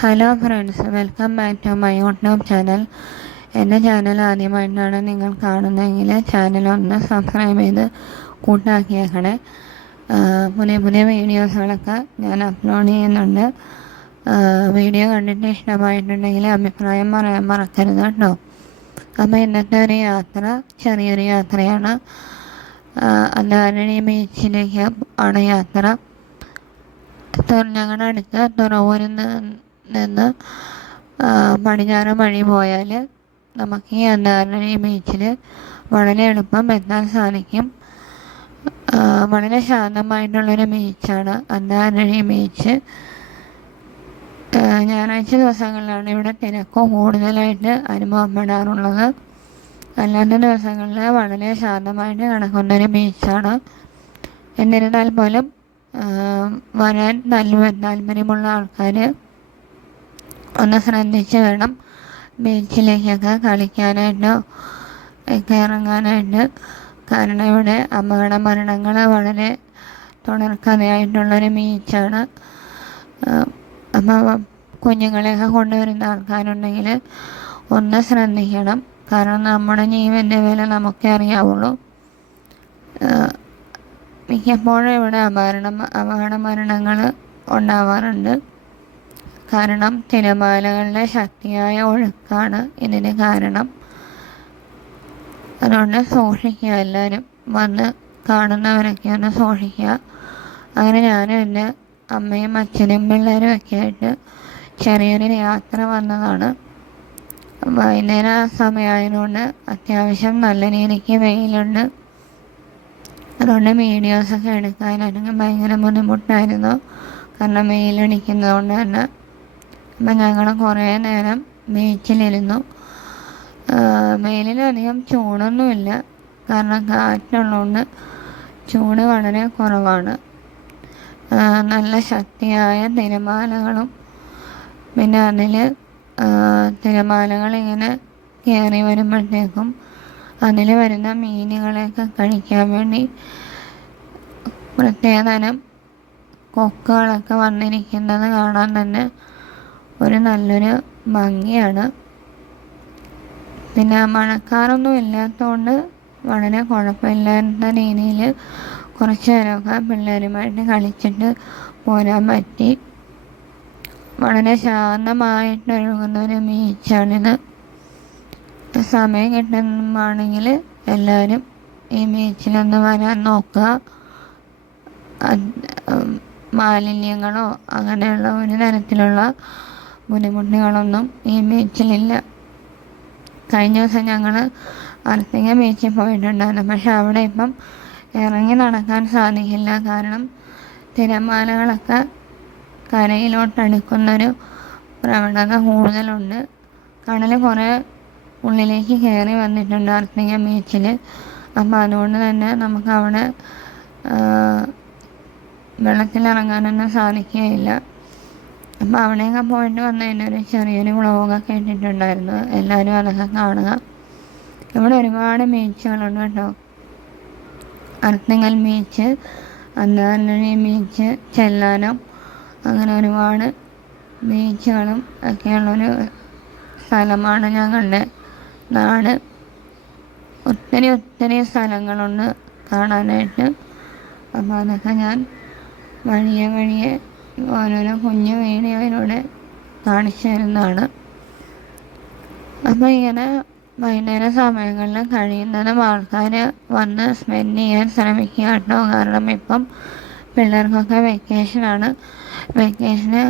Hello friends welcome back to my YouTube channel എന്റെ channel ആദ്യമായിട്ടാണ് നിങ്ങൾ കാണുന്നതെങ്കിൽ ചാനൽ ഒന്ന് സബ്സ്ക്രൈബ് ചെയ്ത് കൂട്ടാക്കിയേക്കണേ. പുതിയ പുതിയ വീഡിയോസുകളൊക്കെ ഞാൻ അപ്ലോഡ് ചെയ്യുന്നുണ്ട്. വീഡിയോ കണ്ടിട്ട് ഇഷ്ടമായിട്ടുണ്ടെങ്കിൽ അഭിപ്രായം പറയാൻ മറക്കരുത് കേട്ടോ. അപ്പോൾ ഇന്നത്തെ ഒരു യാത്ര ചെറിയൊരു യാത്രയാണ്. അന്നാരണി ബീച്ചിലേക്ക് ആണ് യാത്ര. ഞങ്ങളുടെ അടുത്ത് തുറവൂരിൽ നിന്ന് പടിഞ്ഞാറ് വഴി പോയാൽ നമുക്ക് ഈ അന്താരണി ബീച്ചിൽ വളരെ എളുപ്പം എത്താൻ സാധിക്കും. വളരെ ശാന്തമായിട്ടുള്ളൊരു ബീച്ചാണ് അന്താരണി ബീച്ച്. ഞായറാഴ്ച ദിവസങ്ങളിലാണ് ഇവിടെ തിരക്ക് കൂടുതലായിട്ട് അനുഭവപ്പെടാറുള്ളത്. അല്ലാത്ത ദിവസങ്ങളിൽ വളരെ ശാന്തമായിട്ട് കിടക്കുന്നൊരു ബീച്ചാണ്. എന്നിരുന്നാൽ പോലും വരാൻ താല്പര്യമുള്ള ആൾക്കാർ ഒന്ന് ശ്രദ്ധിച്ച് വേണം. ബീച്ചിലേക്കൊക്കെ കളിക്കാനായിട്ടോ ഒക്കെ ഇറങ്ങാനായിട്ട്. കാരണം ഇവിടെ അപകട മരണങ്ങൾ വളരെ തുടർക്കഥയായിട്ടുള്ളൊരു ബീച്ചാണ്. അപ്പോൾ കുഞ്ഞുങ്ങളെയൊക്കെ കൊണ്ടുവരുന്ന ആൾക്കാരുണ്ടെങ്കിൽ ഒന്ന് ശ്രദ്ധിക്കണം. കാരണം നമ്മുടെ ജീവന്റെ വില നമുക്കേ അറിയാവുള്ളൂ. മിക്കപ്പോഴും ഇവിടെ അപകട അപകട മരണങ്ങൾ ഉണ്ടാവാറുണ്ട്. കാരണം തിരമാലകളുടെ ശക്തിയായ ഒഴുക്കാണ് ഇതിന് കാരണം. അതുകൊണ്ട് സൂക്ഷിക്കുക എല്ലാവരും വന്ന് കാണുന്നവരൊക്കെ ഒന്ന് സൂക്ഷിക്കുക. അങ്ങനെ ഞാനും എന്റെ അമ്മയും അച്ഛനും പിള്ളേരും ഒക്കെ ആയിട്ട് ചെറിയൊരു യാത്ര വന്നതാണ്. വൈകുന്നേര സമയമായതുകൊണ്ട് അത്യാവശ്യം നല്ല രീതിക്ക് വെയിലുണ്ട്. അതുകൊണ്ട് വീഡിയോസൊക്കെ എടുക്കാനാണെങ്കിൽ ഭയങ്കര ബുദ്ധിമുട്ടായിരുന്നു. കാരണം വെയിലടിക്കുന്നതുകൊണ്ട് തന്നെ അപ്പം ഞങ്ങൾ കുറേ നേരം ബീച്ചിലിരുന്നു. വെയിലിലധികം ചൂടൊന്നുമില്ല. കാരണം കാറ്റുള്ളതുകൊണ്ട് ചൂട് വളരെ കുറവാണ്. നല്ല ശക്തിയായ തിരമാലകളും പിന്നെ അതിൽ തിരമാലകൾ ഇങ്ങനെ കയറി വരുമ്പോഴത്തേക്കും അതിൽ വരുന്ന മീനുകളെയൊക്കെ കഴിക്കാൻ വേണ്ടി പ്രത്യേകതരം കൊക്കുകളൊക്കെ വന്നിരിക്കുന്നത് കാണാൻ തന്നെ ഒരു നല്ലൊരു ഭംഗിയാണ്. പിന്നെ മണക്കാറൊന്നും ഇല്ലാത്തതുകൊണ്ട് വളരെ കുഴപ്പമില്ലാത്ത രീതിയിൽ കുറച്ച് നേരമൊക്കെ പിള്ളേരുമായിട്ട് കളിച്ചിട്ട് പോരാൻ പറ്റി. വളരെ ശാന്തമായിട്ട് ഒഴുകുന്ന ഒരു ബീച്ചാണിത്. സമയം കിട്ടുമ്പോഴാണെങ്കിൽ എല്ലാവരും ഈ ബീച്ചിലൊന്ന് വരാൻ നോക്കുക. മാലിന്യങ്ങളോ അങ്ങനെയുള്ള ഒരു തരത്തിലുള്ള ബുദ്ധിമുട്ടുകളൊന്നും ഈ ബീച്ചിലില്ല. കഴിഞ്ഞ ദിവസം ഞങ്ങൾ അർത്തിക ബീച്ചിൽ പോയിട്ടുണ്ടായിരുന്നു. പക്ഷെ അവിടെ ഇപ്പം ഇറങ്ങി നടക്കാൻ സാധിക്കില്ല. കാരണം തിരമാലകളൊക്കെ കരയിലോട്ടടുക്കുന്നൊരു പ്രവണത കൂടുതലുണ്ട്. കടൽ കുറേ ഉള്ളിലേക്ക് കയറി വന്നിട്ടുണ്ട് അർത്തിക ബീച്ചിൽ അപ്പം അതുകൊണ്ട് തന്നെ നമുക്ക് അവിടെ വെള്ളത്തിലിറങ്ങാനൊന്നും സാധിക്കുകയില്ല. അപ്പോൾ അവിടെയൊക്കെ പോയിട്ട് വന്നതിന്റെ ഒരു ചെറിയൊരു വ്ളോഗൊക്കെ ഇട്ടിട്ടുണ്ടായിരുന്നു എല്ലാവരും അതൊക്കെ കാണുക. ഇവിടെ ഒരുപാട് ബീച്ചുകളുണ്ട് കേട്ടോ. അർത്തിങ്ങൽ ബീച്ച് അന്നാനഴി ബീച്ച് ചെല്ലാനം അങ്ങനെ ഒരുപാട് ബീച്ചുകളും ഒക്കെയുള്ളൊരു സ്ഥലമാണ് ഞങ്ങളുടെ നാട്. ഒത്തിരി ഒത്തിരി സ്ഥലങ്ങളുണ്ട് കാണാനായിട്ട്. അപ്പോൾ അതൊക്കെ ഞാൻ വഴിയെ വഴിയെ ഓരോരോ കുഞ്ഞു വീഡിയോയിലൂടെ കാണിച്ചു തരുന്നതാണ് അപ്പോൾ ഇങ്ങനെ വൈകുന്നേര സമയങ്ങളിൽ കഴിയുന്നതും ആൾക്കാർ വന്ന് സ്പെൻഡ് ചെയ്യാൻ ശ്രമിക്കുക കേട്ടോ കാരണം ഇപ്പം പിള്ളേർക്കൊക്കെ വെക്കേഷനാണ് വെക്കേഷന്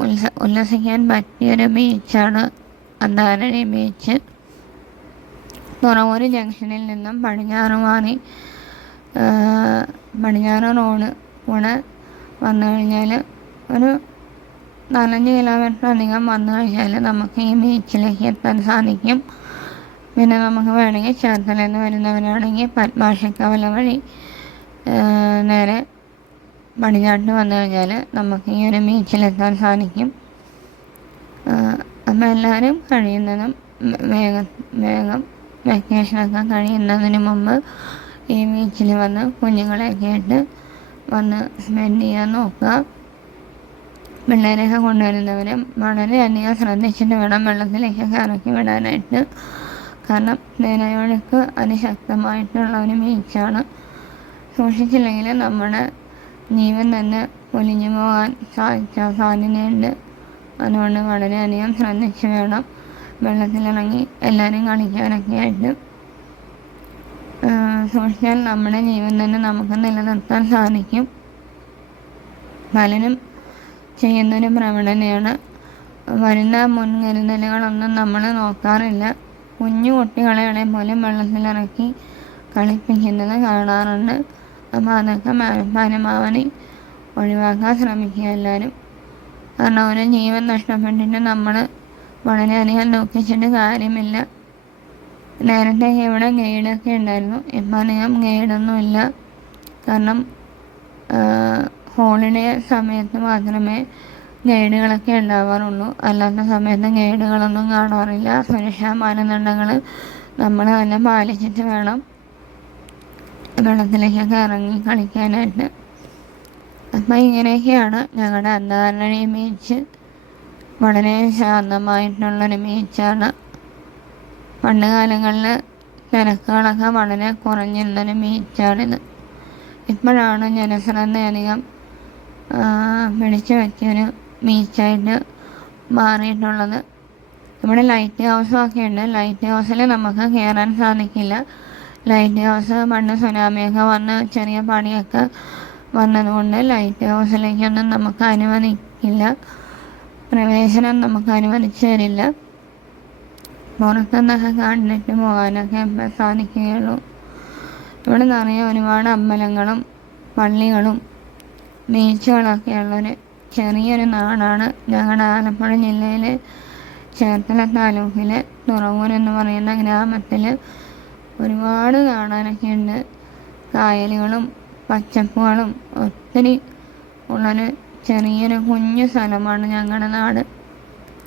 ഉത്സ ഉല്ലസിക്കാൻ പറ്റിയൊരു ബീച്ചാണ് അന്താരണി ബീച്ച് തുറവൂർ ജംഗ്ഷനിൽ നിന്നും പടിഞ്ഞാറുമാറി പടിഞ്ഞാറ് റോഡ് കൂടെ വന്നു കഴിഞ്ഞാൽ ഒരു നാലഞ്ച് കിലോമീറ്റർ അധികം വന്നു കഴിഞ്ഞാൽ നമുക്ക് ഈ ബീച്ചിലേക്ക് എത്താൻ സാധിക്കും. പിന്നെ നമുക്ക് വേണമെങ്കിൽ ചേർത്തലയിൽ നിന്ന് വരുന്നവരാണെങ്കിൽ പത്മാശക്കവല വഴി നേരെ പടിഞ്ഞാട്ട് വന്നു കഴിഞ്ഞാൽ നമുക്ക് ഈ ഒരു ബീച്ചിലെത്താൻ സാധിക്കും. അപ്പം എല്ലാവരും കഴിയുന്നതും വേഗം വേഗം വെക്കേഷനൊക്കെ കഴിയുന്നതിന് മുമ്പ് ഈ ബീച്ചിൽ വന്ന് കുഞ്ഞുങ്ങളെയൊക്കെ ആയിട്ട് വന്ന് ചെയ്യാൻ നോക്കുക. പിള്ളേരെയൊക്കെ കൊണ്ടുവരുന്നവരും വളരെയധികം ശ്രദ്ധിച്ചിട്ട് വേണം വെള്ളത്തിലേക്കൊക്കെ ഇറക്കി വിടാനായിട്ട്. കാരണം നിലയൊഴുക്ക് അതിശക്തമായിട്ടുള്ള ഒരു ബീച്ചാണ് സൂക്ഷിച്ചില്ലെങ്കിൽ നമ്മുടെ ജീവൻ തന്നെ പൊലിഞ്ഞു പോകാൻ സാധിച്ച സാധ്യതയുണ്ട്. അതുകൊണ്ട് വളരെയധികം ശ്രദ്ധിച്ച് വേണം വെള്ളത്തിലിറങ്ങി എല്ലാവരും കളിക്കാനൊക്കെ ആയിട്ട് സൂക്ഷിച്ചാൽ നമ്മുടെ ജീവൻ തന്നെ നമുക്ക് നിലനിർത്താൻ സാധിക്കും. പലരും ചെയ്യുന്നൊരു പ്രവണതയാണ്. വരുന്ന മുൻകരുതലുകളൊന്നും നമ്മൾ നോക്കാറില്ല. കുഞ്ഞു കുട്ടികളെ പോലും വെള്ളത്തിലിറക്കി കളിപ്പിക്കുന്നത് കാണാറുണ്ട്. അപ്പോൾ അതൊക്കെ പരമാവധി ഒഴിവാക്കാൻ ശ്രമിക്കുക എല്ലാവരും. കാരണം ഒരു ജീവൻ നഷ്ടപ്പെട്ടിട്ട് നമ്മൾ വളരെയധികം ദുഃഖിച്ചിട്ട് കാര്യമില്ല. നേരത്തെ ഇവിടെ ഗൈഡൊക്കെ ഉണ്ടായിരുന്നു. ഇപ്പം അധികം ഗൈഡൊന്നുമില്ല. കാരണം ഹോളിഡേ സമയത്ത് മാത്രമേ ഗൈഡുകളൊക്കെ ഉണ്ടാവാറുള്ളൂ. അല്ലാത്ത സമയത്ത് ഗൈഡുകളൊന്നും കാണാറില്ല. സുരക്ഷാ മാനദണ്ഡങ്ങൾ നമ്മൾ തന്നെ പാലിച്ചിട്ട് വേണം വെള്ളത്തിലേക്കൊക്കെ ഇറങ്ങി കളിക്കാനായിട്ട്. അപ്പം ഇങ്ങനെയൊക്കെയാണ് ഞങ്ങളുടെ അന്താരണി ബീച്ച് വളരെ ശാന്തമായിട്ടുള്ളൊരു ബീച്ചാണ് പണ്ട് കാലങ്ങളിൽ തിരക്കുകളൊക്കെ വളരെ കുറഞ്ഞിരുന്നൊരു മീറ്റാണിത്. ഇപ്പോഴാണ് ജനശ്രദ്ധയധികം പിടിച്ചു വയ്ക്കൊരു ബീച്ചായിട്ട് മാറിയിട്ടുള്ളത്. ഇവിടെ ലൈറ്റ് ഹൗസും ഒക്കെ ഉണ്ട്. ലൈറ്റ് ഹൗസിൽ നമുക്ക് കയറാൻ സാധിക്കില്ല. ലൈറ്റ് ഹൗസ് പണ്ട് സുനാമിയൊക്കെ വന്ന് ചെറിയ പണിയൊക്കെ വന്നതുകൊണ്ട് ലൈറ്റ് ഹൗസിലേക്കൊന്നും നമുക്ക് അനുവദിക്കില്ല. പ്രവേശനം നമുക്ക് അനുവദിച്ചു തരില്ല. പുറത്തുനിന്നൊക്കെ കണ്ടിട്ട് പോകാനൊക്കെ സാധിക്കുകയുള്ളൂ ഇവിടെ നിറയെ ഒരുപാട് അമ്പലങ്ങളും പള്ളികളും ബീച്ചുകളൊക്കെ ഉള്ളൊരു ചെറിയൊരു നാടാണ്. ഞങ്ങളുടെ ആലപ്പുഴ ജില്ലയിലെ ചേർത്തല താലൂക്കിലെ തുറവൂർ എന്ന് പറയുന്ന ഗ്രാമത്തിൽ ഒരുപാട് കാണാനൊക്കെ ഉണ്ട്. കായലുകളും പച്ചപ്പുകളും ഒത്തിരി ഉള്ളൊരു ചെറിയൊരു കുഞ്ഞു സ്ഥലമാണ് ഞങ്ങളുടെ നാട്.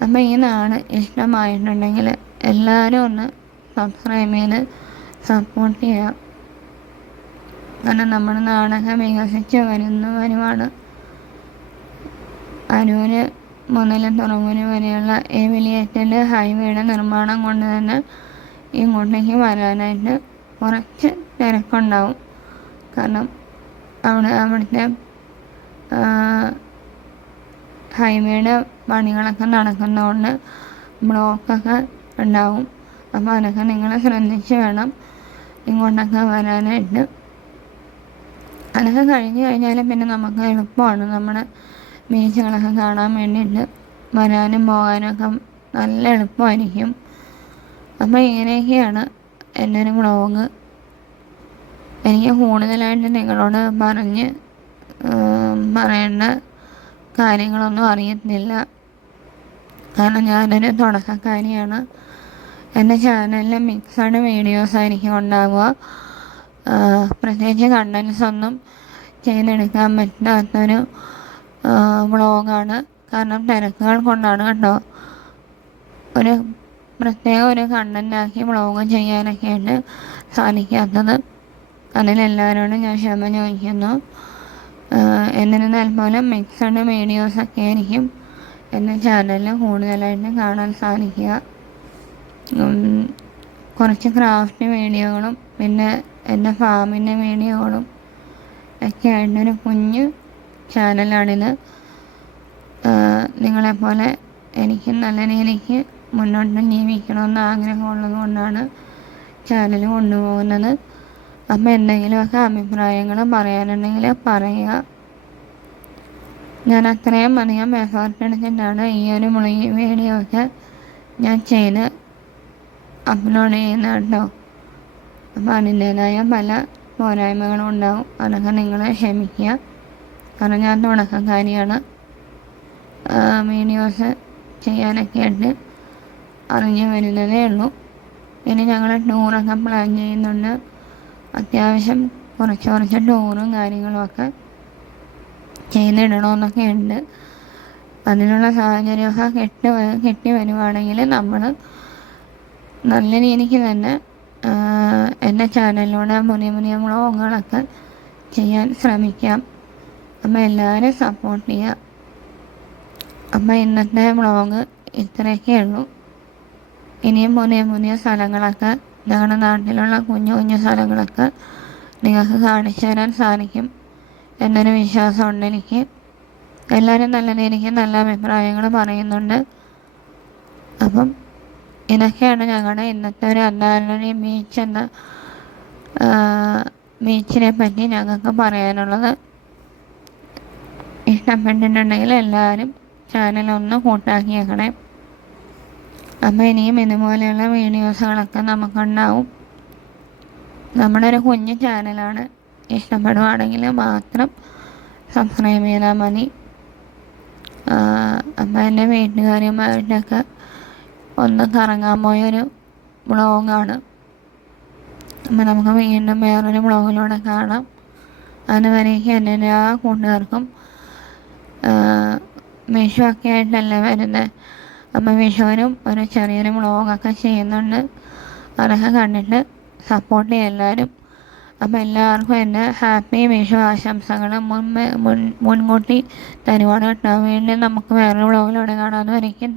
അപ്പം ഈ നാട് ഇഷ്ടമായിട്ടുണ്ടെങ്കിൽ എല്ലാവരും ഒന്ന് സബ്സ്ക്രൈബ് ചെയ്ത് സപ്പോർട്ട് ചെയ്യുക. കാരണം നമ്മുടെ നാടൊക്കെ വികസിച്ച് വരുന്ന വരുവാണ് അരൂര് മുതൽ തുറവൂര് വരെയുള്ള എവിലിയേറ്റഡ് ഹൈവേയുടെ നിർമ്മാണം കൊണ്ട് തന്നെ ഇങ്ങോട്ടേക്ക് വരാനായിട്ട് കുറച്ച് തിരക്കുണ്ടാവും. കാരണം അവിടെ അവിടുത്തെ ഹൈവേയുടെ പണികളൊക്കെ നടക്കുന്നതുകൊണ്ട് ബ്ലോക്കൊക്കെ ഉണ്ടാവും. അപ്പോൾ അതൊക്കെ നിങ്ങൾ ശ്രദ്ധിച്ച് വേണം ഇങ്ങോട്ടൊക്കെ വരാനായിട്ട്. അതൊക്കെ കഴിഞ്ഞ് കഴിഞ്ഞാൽ പിന്നെ നമുക്ക് എളുപ്പമാണ്. നമ്മുടെ ബീച്ചുകളൊക്കെ കാണാൻ വേണ്ടിയിട്ട് വരാനും പോകാനൊക്കെ നല്ല എളുപ്പമായിരിക്കും. അപ്പോൾ ഇങ്ങനെയൊക്കെയാണ് എന്റെ ഒരു വ്ളോഗ്. എനിക്ക് കൂടുതലായിട്ട് നിങ്ങളോട് പറഞ്ഞ് പറയേണ്ട കാര്യങ്ങളൊന്നും അറിയത്തില്ല. കാരണം ഞാനൊരു തുടക്കക്കാരിയാണ്. എന്റെ ചാനലിൽ മിക്സഡ് വീഡിയോസ് ആയിരിക്കും ഉണ്ടാവുക പ്രത്യേകിച്ച് കണ്ടൻസ് ഒന്നും ചെയ്തെടുക്കാൻ പറ്റാത്തൊരു വ്ളോഗാണ്. കാരണം തിരക്കുകൾ കൊണ്ടാണ് കേട്ടോ. ഒരു പ്രത്യേക ഒരു കണ്ടന്റാക്കി വ്ളോഗ് ചെയ്യാനൊക്കെയാണ് സാധിക്കാത്തത്. അതിലെല്ലാവരോടും ഞാൻ ക്ഷമ ചോദിക്കുന്നു. എന്നിരുന്നാൽ പോലും മിക്സഡ് വീഡിയോസൊക്കെ ആയിരിക്കും എന്റെ ചാനലിൽ കൂടുതലായിട്ട് കാണാൻ സാധിക്കുക. കുറച്ച് ക്രാഫ്റ്റ് വീഡിയോകളും പിന്നെ എന്റെ ഫാമിന്റെ വീഡിയോകളും ഒക്കെ ആയിട്ടൊരു കുഞ്ഞ് ചാനലാണിത് നിങ്ങളെപ്പോലെ എനിക്ക് നല്ല രീതിക്ക് മുന്നോട്ട് ജീവിക്കണമെന്ന് ആഗ്രഹമുള്ളത് കൊണ്ടാണ് ചാനൽ കൊണ്ടുപോകുന്നത്. അപ്പം എന്തെങ്കിലുമൊക്കെ അഭിപ്രായങ്ങൾ പറയാനുണ്ടെങ്കിൽ പറയുക. ഞാൻ അത്രയും അധികം എഫേർട്ട് എടുത്തിട്ടാണ് ഈ ഒരു വീഡിയോ ഒക്കെ ഞാൻ ചെയ്ത് അപ്ലോഡ് ചെയ്യുന്നത് കേട്ടോ അതിന്റേതായ പല പോരായ്മകളും ഉണ്ടാവും. അതൊക്കെ നിങ്ങളെ ക്ഷമിക്കുക. കാരണം ഞാൻ തുടക്കക്കാരിയാണ് വീഡിയോസ് ചെയ്യാനൊക്കെ ആയിട്ട് അറിഞ്ഞ് വരുന്നതേ ഉള്ളൂ. ഇനി ഞങ്ങൾ ടൂറൊക്കെ പ്ലാൻ ചെയ്യുന്നുണ്ട്. അത്യാവശ്യം കുറച്ച് കുറച്ച് ടൂറും കാര്യങ്ങളുമൊക്കെ ചെയ്തിടണമെന്നൊക്കെ ഉണ്ട്. അതിനുള്ള സാഹചര്യമൊക്കെ കെട്ടി കെട്ടി വരുവാണെങ്കിൽ നമ്മൾ നല്ല രീതിക്ക് തന്നെ എന്റെ ചാനലിലൂടെ പുതിയ പുതിയ വ്ളോഗുകളൊക്കെ ചെയ്യാൻ ശ്രമിക്കാം. അപ്പം എല്ലാവരും സപ്പോർട്ട് ചെയ്യുക അപ്പം ഇന്നത്തെ വ്ളോഗ് ഇത്രയൊക്കെ ഉള്ളൂ. ഇനിയും പുതിയ പുതിയ സ്ഥലങ്ങളൊക്കെ ഞങ്ങളുടെ നാട്ടിലുള്ള കുഞ്ഞു കുഞ്ഞു സ്ഥലങ്ങളൊക്കെ നിങ്ങൾക്ക് കാണിച്ചു തരാൻ സാധിക്കും എന്നൊരു വിശ്വാസമുണ്ട് എനിക്ക്. എല്ലാവരും നല്ല രീതിക്ക് നല്ല അഭിപ്രായങ്ങൾ പറയുന്നുണ്ട്. അപ്പം ഇതൊക്കെയാണ് ഞങ്ങളുടെ ഇന്നത്തെ ഒരു അന്താരാഷ്ട്ര ബീച്ച് എന്ന ബീച്ചിനെ പറ്റി ഞങ്ങൾക്ക് പറയാനുള്ളത്. ഇഷ്ടപ്പെട്ടിട്ടുണ്ടെങ്കിൽ എല്ലാവരും ചാനൽ ഒന്ന് കൂട്ടാക്കിയേക്കണേ അപ്പോൾ ഇനിയും ഇതുപോലെയുള്ള വീഡിയോസുകളൊക്കെ നമുക്കുണ്ടാവും. നമ്മുടെ ഒരു കുഞ്ഞു ചാനലാണ് ഇഷ്ടപ്പെടുവാണെങ്കിൽ മാത്രം സബ്സ്ക്രൈബ് ചെയ്താൽ മതി. അപ്പം എന്റെ വീട്ടുകാരുമായിട്ടൊക്കെ ഒന്ന് കറങ്ങാൻ പോയൊരു വ്ളോഗാണ്. അപ്പം നമുക്ക് വീണ്ടും വേറൊരു വ്ളോഗിലൂടെ കാണാം. അതുവരേക്കും എന്റെ എല്ലാ കൂട്ടുകാർക്കും വിഷു ഒക്കെ ആയിട്ടല്ലേ വരുന്നത് അപ്പം വിഷുവിനും ഒരു ചെറിയൊരു വ്ളോഗൊക്കെ ചെയ്യുന്നുണ്ട്. അതൊക്കെ കണ്ടിട്ട് സപ്പോർട്ട് ചെയ്യും എല്ലാവരും. അപ്പം എല്ലാവർക്കും എന്റെ ഹാപ്പി വിഷു ആശംസകൾ മുൻപ് മുൻ മുൻകൂട്ടി തരുവാണ് കേട്ടോ. വീണ്ടും നമുക്ക് വേറൊരു വ്ളോഗിലൂടെ കാണാമെന്ന് വരയ്ക്കും